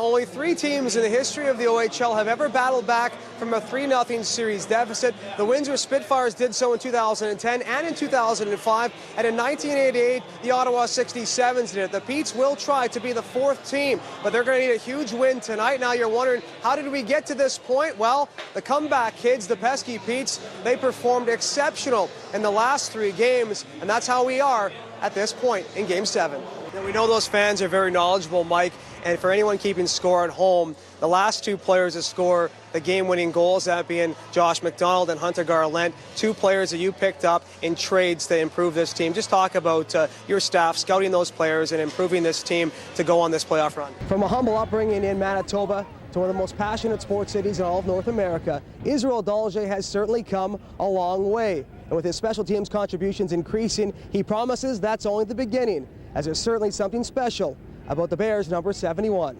Only 3 teams in the history of the OHL have ever battled back from a 3-0 series deficit. The Windsor Spitfires did so in 2010 and in 2005, and in 1988, the Ottawa 67s did it. The Petes will try to be the 4th team, but they're going to need a huge win tonight. Now you're wondering, how did we get to this point? Well, the comeback kids, the pesky Petes, they performed exceptional in the last 3 games, and that's how we are at this point in Game 7. Now, we know those fans are very knowledgeable, Mike, and for anyone keeping score at home, the last 2 players to score the game-winning goals, that being Josh McDonald and Hunter Garland, 2 players that you picked up in trades to improve this team. Just talk about your staff scouting those players and improving this team to go on this playoff run. From a humble upbringing in Manitoba to one of the most passionate sports cities in all of North America, Israel Dalje has certainly come a long way. And with his special teams contributions increasing, he promises that's only the beginning, as there's certainly something special about the Bears' number 71.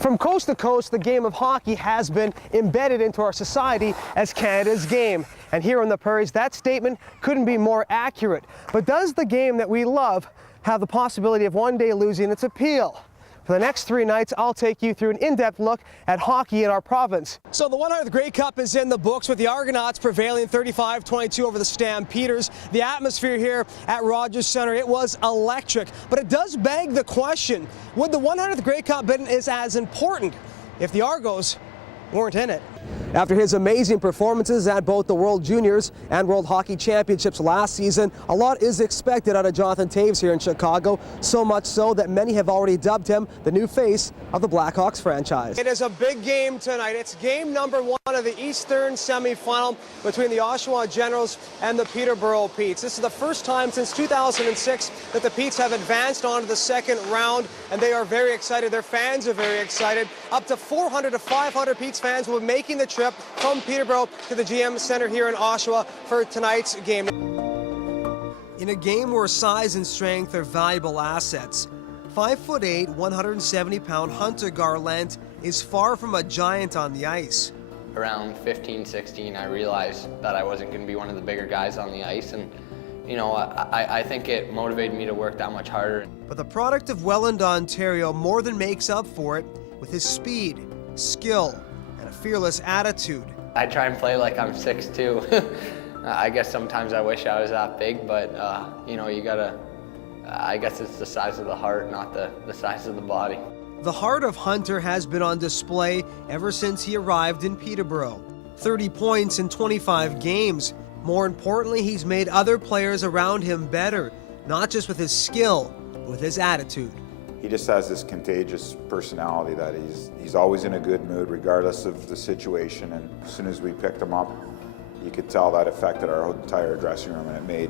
From coast to coast, the game of hockey has been embedded into our society as Canada's game. And here on the prairies, that statement couldn't be more accurate. But does the game that we love have the possibility of one day losing its appeal? For the next 3 nights, I'll take you through an in-depth look at hockey in our province. So the 100th Grey Cup is in the books, with the Argonauts prevailing 35-22 over the Stampeders. The atmosphere here at Rogers Centre, it was electric. But it does beg the question, would the 100th Grey Cup bid is as important if the Argos weren't in it? After his amazing performances at both the World Juniors and World Hockey Championships last season, a lot is expected out of Jonathan Toews here in Chicago, so much so that many have already dubbed him the new face of the Blackhawks franchise. It is a big game tonight. It's game number 1 of the Eastern semifinal between the Oshawa Generals and the Peterborough Petes. This is the first time since 2006 that the Petes have advanced on to the second round, and they are very excited. Their fans are very excited. Up to 400 to 500 Petes fans will be making the trip from Peterborough to the GM Centre here in Oshawa for tonight's game. In a game where size and strength are valuable assets, 5'8", 170-pound Hunter Garland is far from a giant on the ice. Around 15, 16, I realized that I wasn't going to be one of the bigger guys on the ice, and you know, I think it motivated me to work that much harder. But the product of Welland, Ontario more than makes up for it with his speed, skill, and a fearless attitude. I try and play like I'm 6'2". I guess sometimes I wish I was that big, but you know, you gotta, I guess it's the size of the heart, not the size of the body. The heart of Hunter has been on display ever since he arrived in Peterborough. 30 points in 25 games. More importantly, he's made other players around him better, not just with his skill, but with his attitude. He just has this contagious personality that he's always in a good mood regardless of the situation, and as soon as we picked him up, you could tell that affected our entire dressing room, and it made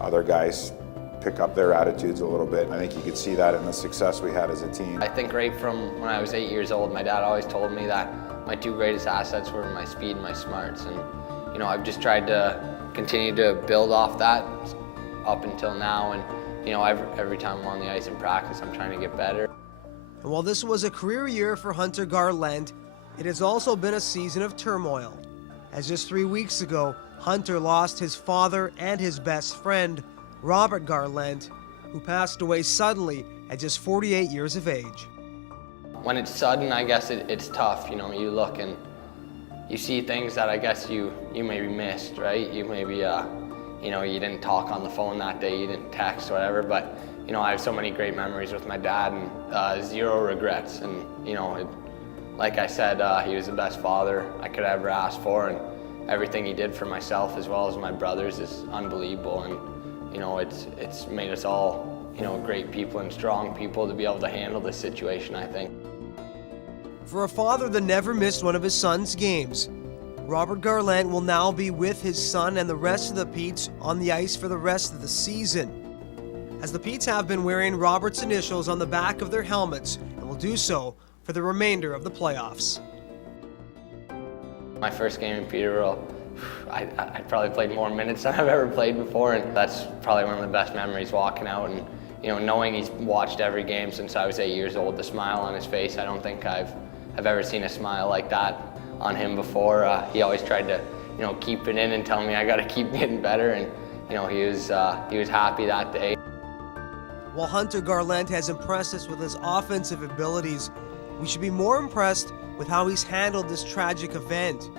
other guys pick up their attitudes a little bit. I think you could see that in the success we had as a team. I think right from when I was 8 years old, my dad always told me that my 2 greatest assets were my speed and my smarts, and you know, I've just tried to continue to build off that up until now, and you know, every time I'm on the ice in practice, I'm trying to get better. And while this was a career year for Hunter Garland, it has also been a season of turmoil. As just 3 weeks ago, Hunter lost his father and his best friend, Robert Garland, who passed away suddenly at just 48 years of age. When it's sudden, I guess it's tough. You know, you look and you see things that I guess you maybe missed, right? You maybe, you know, you didn't talk on the phone that day, you didn't text, whatever, but, you know, I have so many great memories with my dad and 0 regrets. And, you know, like I said, he was the best father I could ever ask for, and everything he did for myself as well as my brothers is unbelievable. And, you know, it's made us all, you know, great people and strong people to be able to handle this situation, I think. For a father that never missed one of his son's games, Robert Garland will now be with his son and the rest of the Petes on the ice for the rest of the season, as the Petes have been wearing Robert's initials on the back of their helmets and will do so for the remainder of the playoffs. My first game in Peterborough, I probably played more minutes than I've ever played before, and that's probably one of the best memories, walking out and, you know, knowing he's watched every game since I was 8 years old. The smile on his face, I don't think I've ever seen a smile like that on him before. He always tried to, you know, keep it in and tell me I got to keep getting better, and you know, he was happy that day. While Hunter Garland has impressed us with his offensive abilities, we should be more impressed with how he's handled this tragic event,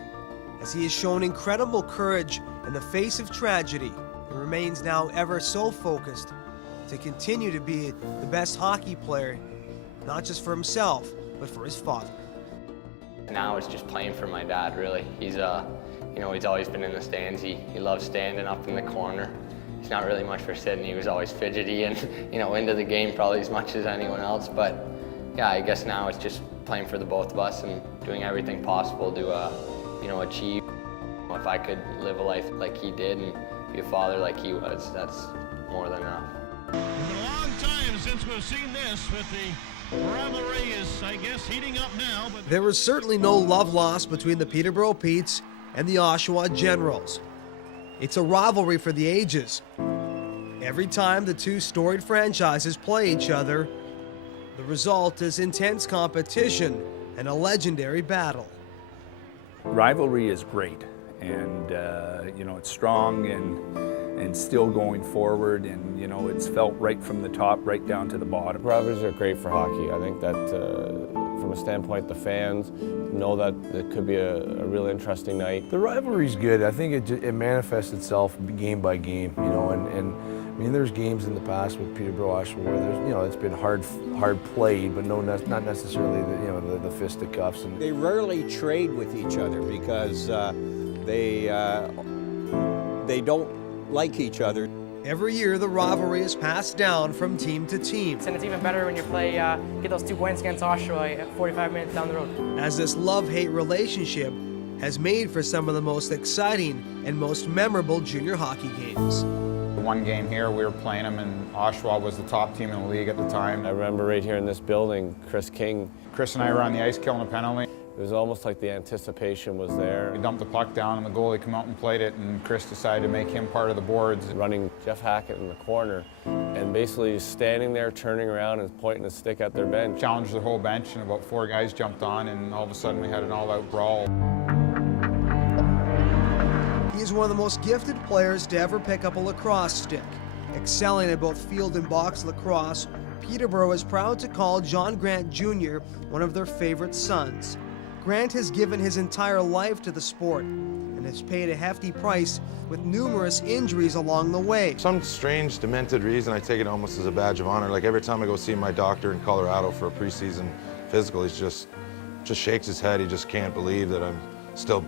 as he has shown incredible courage in the face of tragedy and remains now ever so focused to continue to be the best hockey player, not just for himself, but for his father. Now it's just playing for my dad, really. He's he's always been in the stands. He loves standing up in the corner. He's not really much for sitting. He was always fidgety and, into the game probably as much as anyone else. But yeah, I guess now it's just playing for the both of us and doing everything possible to, achieve. If I could live a life like he did and be a father like he was, that's more than enough. It's been a long time since we've seen this, with the rivalry is, I guess, heating up now. But There was certainly no love lost between the Peterborough Petes and the Oshawa Generals. It's a rivalry for the ages. Every time the two storied franchises play each other, the result is intense competition and a legendary battle. Rivalry is great, and it's strong and still going forward, and it's felt right from the top right down to the bottom. Rivalries are great for hockey. I think that from a standpoint, the fans know that it could be a real interesting night. The rivalry's good. I think it manifests itself game by game, and I mean, there's games in the past with Peterborough Oshawa where there's, it's been hard played, but not necessarily the fisticuffs. And they rarely trade with each other because they don't like each other. Every year, the rivalry is passed down from team to team. And it's even better when you get those 2 points against Oshawa 45 minutes down the road. As this love-hate relationship has made for some of the most exciting and most memorable junior hockey games. One game here, we were playing them, and Oshawa was the top team in the league at the time. I remember right here in this building, Chris King. Chris and I were on the ice killing a penalty. It was almost like the anticipation was there. We dumped the puck down, and the goalie came out and played it, and Chris decided to make him part of the boards. Running Jeff Hackett in the corner, and basically standing there, turning around and pointing a stick at their bench. Challenged the whole bench, and about 4 guys jumped on, and all of a sudden we had an all-out brawl. He is one of the most gifted players to ever pick up a lacrosse stick. Excelling at both field and box lacrosse, Peterborough is proud to call John Grant Jr. one of their favorite sons. Grant has given his entire life to the sport and has paid a hefty price with numerous injuries along the way. Some strange, demented reason, I take it almost as a badge of honor. Like every time I go see my doctor in Colorado for a preseason physical, he's just shakes his head. He just can't believe that I'm still,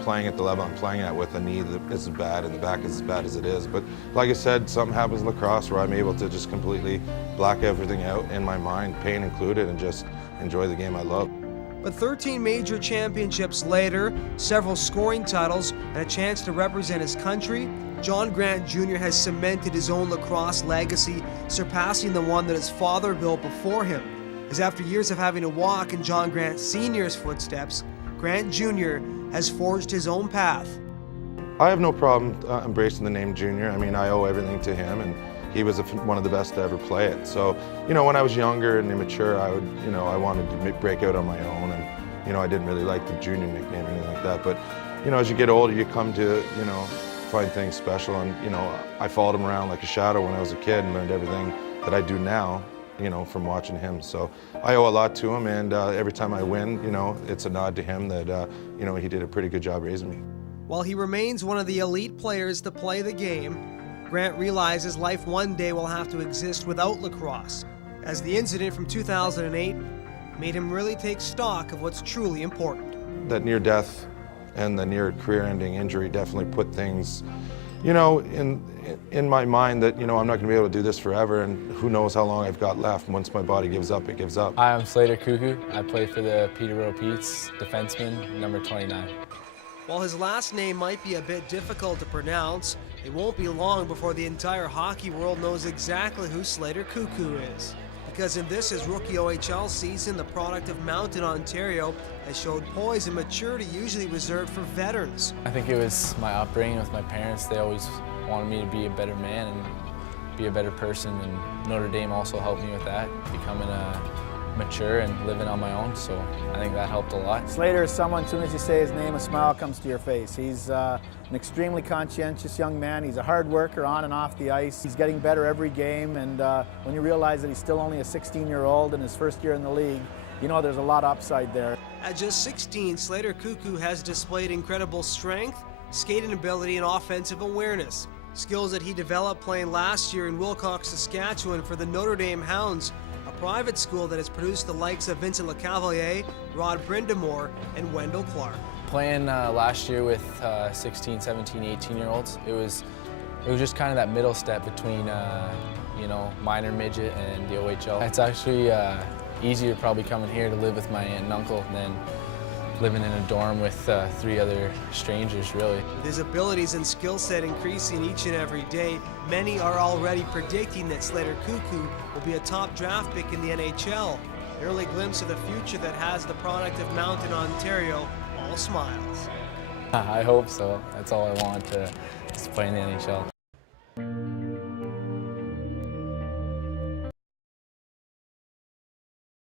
playing at the level I'm playing at with a knee that is as bad and the back is as bad as it is. But like I said, something happens in lacrosse where I'm able to just completely black everything out in my mind, pain included, and just enjoy the game I love. But 13 major championships later, several scoring titles, and a chance to represent his country, John Grant Jr. has cemented his own lacrosse legacy, surpassing the one that his father built before him. As after years of having to walk in John Grant Sr.'s footsteps, Grant Jr. has forged his own path. I have no problem embracing the name Junior. I mean, I owe everything to him, and he was one of the best to ever play it. So, when I was younger and immature, I wanted to break out on my own, and, I didn't really like the Junior nickname or anything like that. But, as you get older, you come to, find things special, and, I followed him around like a shadow when I was a kid and learned everything that I do now, from watching him. So I owe a lot to him, and every time I win, it's a nod to him that, he did a pretty good job raising me. While he remains one of the elite players to play the game, Grant realizes life one day will have to exist without lacrosse, as the incident from 2008 made him really take stock of what's truly important. That near death and the near career-ending injury definitely put things, in my mind that, I'm not going to be able to do this forever, and who knows how long I've got left. Once my body gives up, it gives up. Hi, I'm Slater Cuckoo. I play for the Peterborough Petes, defenseman, number 29. While his last name might be a bit difficult to pronounce, it won't be long before the entire hockey world knows exactly who Slater Cuckoo is. Because in this, his rookie OHL season, the product of Mountain, Ontario, has showed poise and maturity usually reserved for veterans. I think it was my upbringing with my parents. They always wanted me to be a better man and be a better person, and Notre Dame also helped me with that, becoming a mature and living on my own, so I think that helped a lot. Slater is someone, as soon as you say his name, a smile comes to your face. He's an extremely conscientious young man. He's a hard worker on and off the ice. He's getting better every game, and when you realize that he's still only a 16-year-old in his first year in the league, you know there's a lot of upside there. At just 16, Slater Cuckoo has displayed incredible strength, skating ability, and offensive awareness. Skills that he developed playing last year in Wilcox, Saskatchewan for the Notre Dame Hounds, a private school that has produced the likes of Vincent LeCavalier, Rod Brindamore, and Wendell Clark. Playing last year with 16, 17, 18-year-olds, it was just kind of that middle step between you know, minor midget and the OHL. It's actually easier probably coming here to live with my aunt and uncle than living in a dorm with 3 other strangers, really. With his abilities and skill set increasing each and every day, many are already predicting that Slater Cuckoo will be a top draft pick in the NHL. An early glimpse of the future that has the product of Mountain, Ontario, all smiles. I hope so. That's all I want, to play in the NHL.